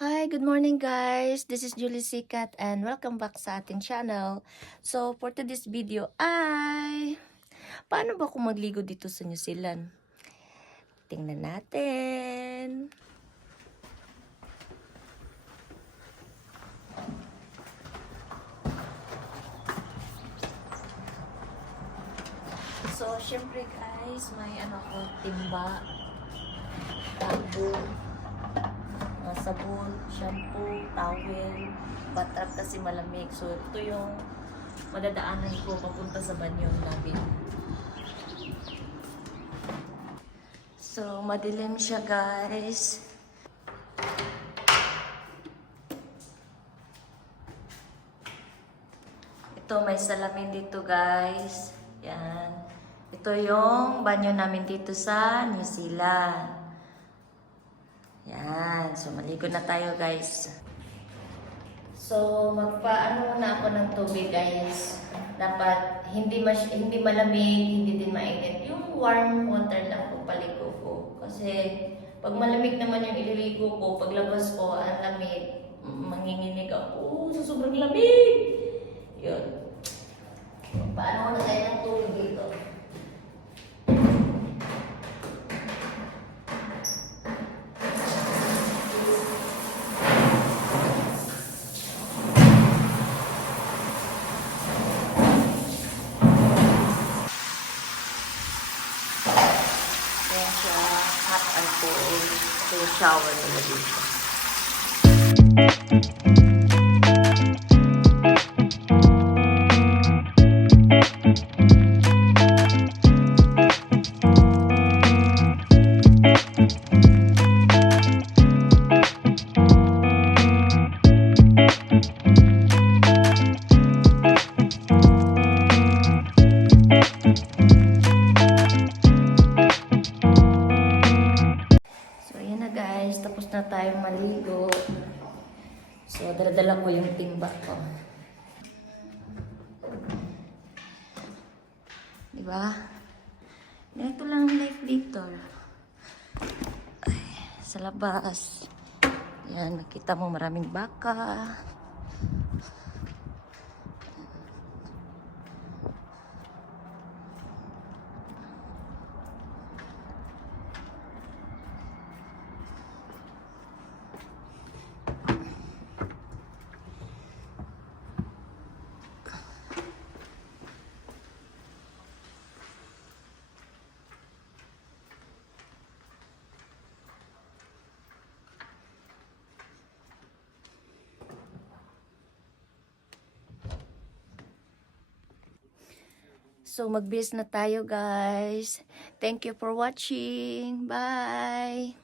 Hi, good morning guys. This is Julie Sikat and welcome back sa ating channel. So, for today's video ay paano ba kung magligo dito sa New Zealand? Tingnan natin. So, syempre guys, may ano ko, timba, sabon, mga sabon, shampoo, towel, batrap kasi malamig. So, ito yung madadaanan ko papunta sa banyo namin. So, madilim siya guys. Ito, may salamin dito guys. Yan. Ito yung banyo namin dito sa New Zealand. Yan. So, maligo na tayo, guys. So, magpaano muna ako ng tubig, guys. Dapat hindi mas hindi malamig, hindi din mainit. Yung warm water lang po paligo ko. Kasi, pag malamig naman yung ililigo ko, paglabas ko, ang lamig, manginginig ako. Sa sobrang lamig! Yun. Ito yung shower nila dito. So, na tayong maligo. So, daladala ko yung timba ko. Diba? Ganito lang ang life dito. Ay, sa labas. Yan, nakita mo maraming baka. So, mag na tayo guys. Thank you for watching. Bye!